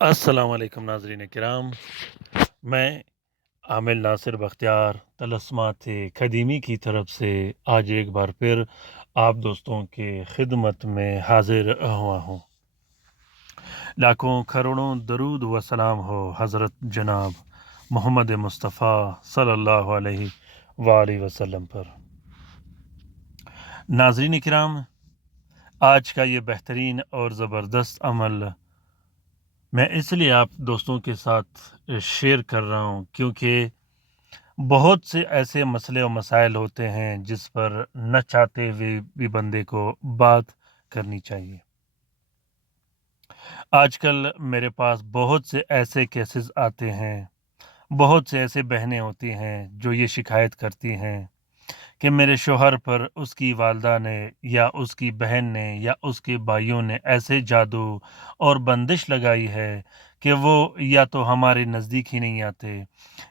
السلام علیکم ناظرین کرام، میں عامل ناصر بختیار طلسمات قدیمی کی طرف سے آج ایک بار پھر آپ دوستوں کے خدمت میں حاضر ہوا ہوں۔ لاکھوں کروڑوں درود و سلام ہو حضرت جناب محمد مصطفیٰ صلی اللہ علیہ وآلہ وسلم پر۔ ناظرین کرام، آج کا یہ بہترین اور زبردست عمل میں اس لیے آپ دوستوں کے ساتھ شیئر کر رہا ہوں کیونکہ بہت سے ایسے مسئلے و مسائل ہوتے ہیں جس پر نہ چاہتے ہوئے بھی بندے کو بات کرنی چاہیے۔ آج کل میرے پاس بہت سے ایسے کیسز آتے ہیں، بہت سے ایسے بہنیں ہوتی ہیں جو یہ شکایت کرتی ہیں کہ میرے شوہر پر اس کی والدہ نے یا اس کی بہن نے یا اس کے بھائیوں نے ایسے جادو اور بندش لگائی ہے کہ وہ یا تو ہمارے نزدیک ہی نہیں آتے،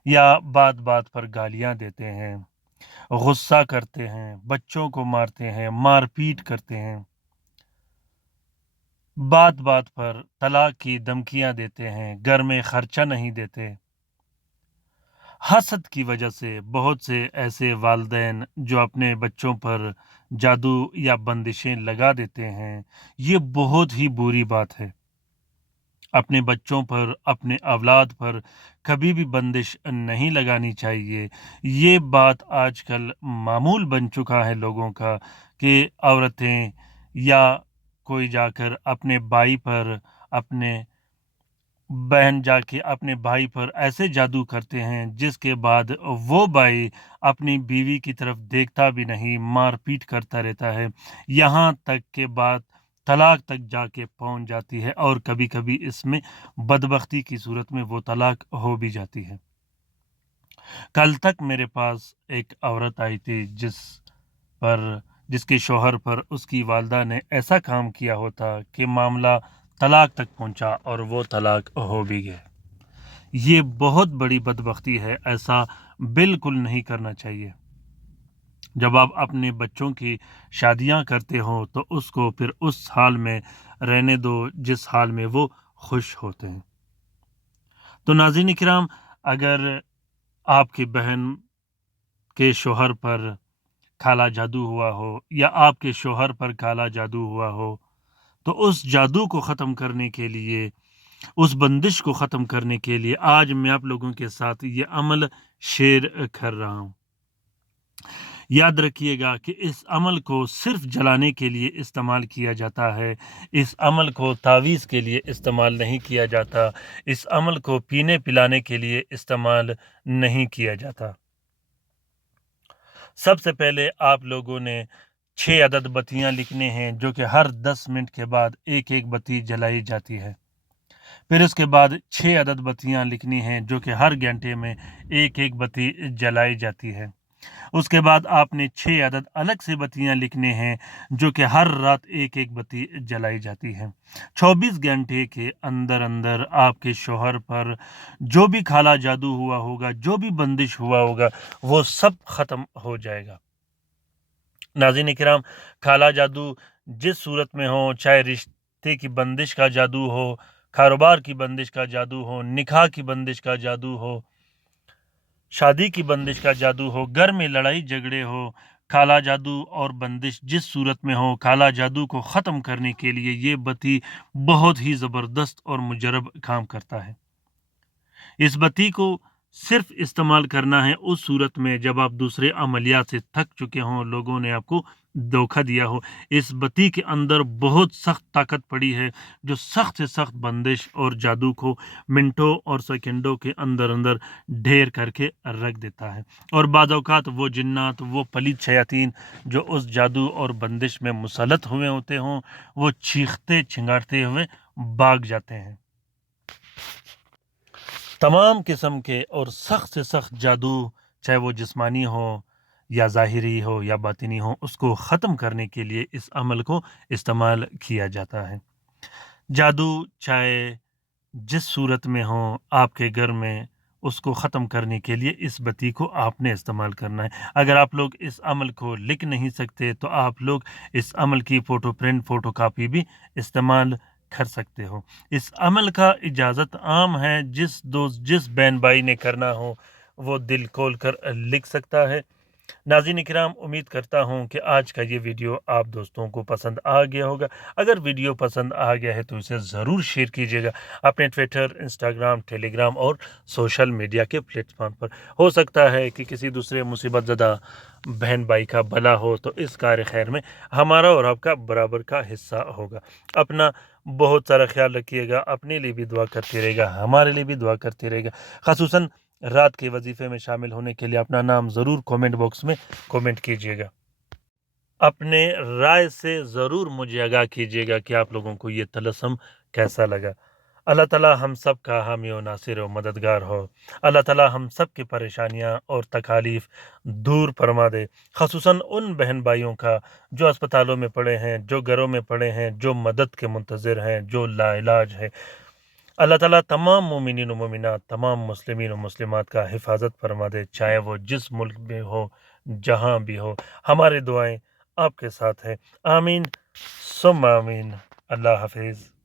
یا بات بات پر گالیاں دیتے ہیں، غصہ کرتے ہیں، بچوں کو مارتے ہیں، مار پیٹ کرتے ہیں، بات بات پر طلاق کی دھمکیاں دیتے ہیں، گھر میں خرچہ نہیں دیتے۔ حسد کی وجہ سے بہت سے ایسے والدین جو اپنے بچوں پر جادو یا بندشیں لگا دیتے ہیں، یہ بہت ہی بری بات ہے۔ اپنے بچوں پر، اپنے اولاد پر کبھی بھی بندش نہیں لگانی چاہیے۔ یہ بات آج کل معمول بن چکا ہے لوگوں کا کہ عورتیں یا کوئی جا کر اپنے بھائی پر، اپنے بہن جا کے اپنے بھائی پر ایسے جادو کرتے ہیں جس کے بعد وہ بھائی اپنی بیوی کی طرف دیکھتا بھی نہیں، مار پیٹ کرتا رہتا ہے، یہاں تک کہ بات طلاق تک جا کے پہنچ جاتی ہے، اور کبھی کبھی اس میں بدبختی کی صورت میں وہ طلاق ہو بھی جاتی ہے۔ کل تک میرے پاس ایک عورت آئی تھی جس کے شوہر پر اس کی والدہ نے ایسا کام کیا ہوتا کہ معاملہ طلاق تک پہنچا اور وہ طلاق ہو بھی گئے۔ یہ بہت بڑی بدبختی ہے، ایسا بالکل نہیں کرنا چاہیے۔ جب آپ اپنے بچوں کی شادیاں کرتے ہو تو اس کو پھر اس حال میں رہنے دو جس حال میں وہ خوش ہوتے ہیں۔ تو ناظرین کرام، اگر آپ کی بہن کے شوہر پر کالا جادو ہوا ہو یا آپ کے شوہر پر کالا جادو ہوا ہو تو اس جادو کو ختم کرنے کے لیے، اس بندش کو ختم کرنے کے لیے آج میں آپ لوگوں کے ساتھ یہ عمل شیئر کر رہا ہوں۔ یاد رکھیے گا کہ اس عمل کو صرف جلانے کے لیے استعمال کیا جاتا ہے، اس عمل کو تعویذ کے لیے استعمال نہیں کیا جاتا، اس عمل کو پینے پلانے کے لیے استعمال نہیں کیا جاتا۔ سب سے پہلے آپ لوگوں نے 6 عدد بتیاں لکھنے ہیں جو کہ ہر 10 منٹ کے بعد ایک ایک بتی جلائی جاتی ہے۔ پھر اس کے بعد 6 عدد بتیاں لکھنی ہیں جو کہ ہر گھنٹے میں ایک ایک بتی جلائی جاتی ہے۔ اس کے بعد آپ نے 6 عدد الگ سے بتیاں لکھنے ہیں جو کہ ہر رات ایک ایک بتی جلائی جاتی ہے۔ 24 گھنٹے کے اندر اندر آپ کے شوہر پر جو بھی کالا جادو ہوا ہوگا، جو بھی بندش ہوا ہوگا، وہ سب ختم ہو جائے گا۔ ناظرین کرام، کالا جادو جس صورت میں ہو، چاہے رشتے کی بندش کا جادو ہو، کاروبار کی بندش کا جادو ہو، نکاح کی بندش کا جادو ہو، شادی کی بندش کا جادو ہو، گھر میں لڑائی جھگڑے ہو، کالا جادو اور بندش جس صورت میں ہو، کالا جادو کو ختم کرنے کے لیے یہ بتی بہت ہی زبردست اور مجرب کام کرتا ہے۔ اس بتی کو صرف استعمال کرنا ہے اس صورت میں جب آپ دوسرے عملیات سے تھک چکے ہوں، لوگوں نے آپ کو دھوکہ دیا ہو۔ اس بتی کے اندر بہت سخت طاقت پڑی ہے جو سخت سے سخت بندش اور جادو کو منٹوں اور سیکنڈوں کے اندر اندر ڈھیر کر کے رکھ دیتا ہے، اور بعض اوقات وہ جنات، وہ پلید شیاطین جو اس جادو اور بندش میں مسلط ہوئے ہوتے ہوں، وہ چیختے چنگاڑتے ہوئے بھاگ جاتے ہیں۔ تمام قسم کے اور سخت سے سخت جادو، چاہے وہ جسمانی ہو یا ظاہری ہو یا باطنی ہو، اس کو ختم کرنے کے لیے اس عمل کو استعمال کیا جاتا ہے۔ جادو چاہے جس صورت میں ہو آپ کے گھر میں، اس کو ختم کرنے کے لیے اس بتی کو آپ نے استعمال کرنا ہے۔ اگر آپ لوگ اس عمل کو لکھ نہیں سکتے تو آپ لوگ اس عمل کی فوٹو پرنٹ، فوٹو کاپی بھی استعمال کر سکتے ہو۔ اس عمل کا اجازت عام ہے، جس بہن بھائی نے کرنا ہو وہ دل کھول کر لکھ سکتا ہے۔ ناظرین کرام، امید کرتا ہوں کہ آج کا یہ ویڈیو آپ دوستوں کو پسند آ گیا ہوگا۔ اگر ویڈیو پسند آ گیا ہے تو اسے ضرور شیئر کیجیے گا اپنے ٹویٹر، انسٹاگرام، ٹیلی گرام اور سوشل میڈیا کے پلیٹ فارم پر۔ ہو سکتا ہے کہ کسی دوسرے مصیبت زدہ بہن بھائی کا بھلا ہو تو اس کار خیر میں ہمارا اور آپ کا برابر کا حصہ ہوگا۔ اپنا بہت سارا خیال رکھیے گا، اپنے لیے بھی دعا کرتے رہے گا، ہمارے لیے بھی دعا کرتے رہے گا۔ خصوصاً رات کے وظیفے میں شامل ہونے کے لیے اپنا نام ضرور کومنٹ باکس میں کومنٹ کیجیے گا۔ اپنے رائے سے ضرور مجھے آگاہ کیجیے گا کہ آپ لوگوں کو یہ طلسم کیسا لگا۔ اللہ تعالیٰ ہم سب کا حامی و ناصر و مددگار ہو۔ اللہ تعالیٰ ہم سب کی پریشانیاں اور تکالیف دور فرما دے، خصوصاً ان بہن بھائیوں کا جو اسپتالوں میں پڑے ہیں، جو گھروں میں پڑے ہیں، جو مدد کے منتظر ہیں، جو لا علاج ہے۔ اللہ تعالیٰ تمام مومنین و مومنات، تمام مسلمین و مسلمات کا حفاظت فرما دے، چاہے وہ جس ملک میں ہو، جہاں بھی ہو۔ ہماری دعائیں آپ کے ساتھ ہیں، آمین ثم آمین۔ اللہ حافظ۔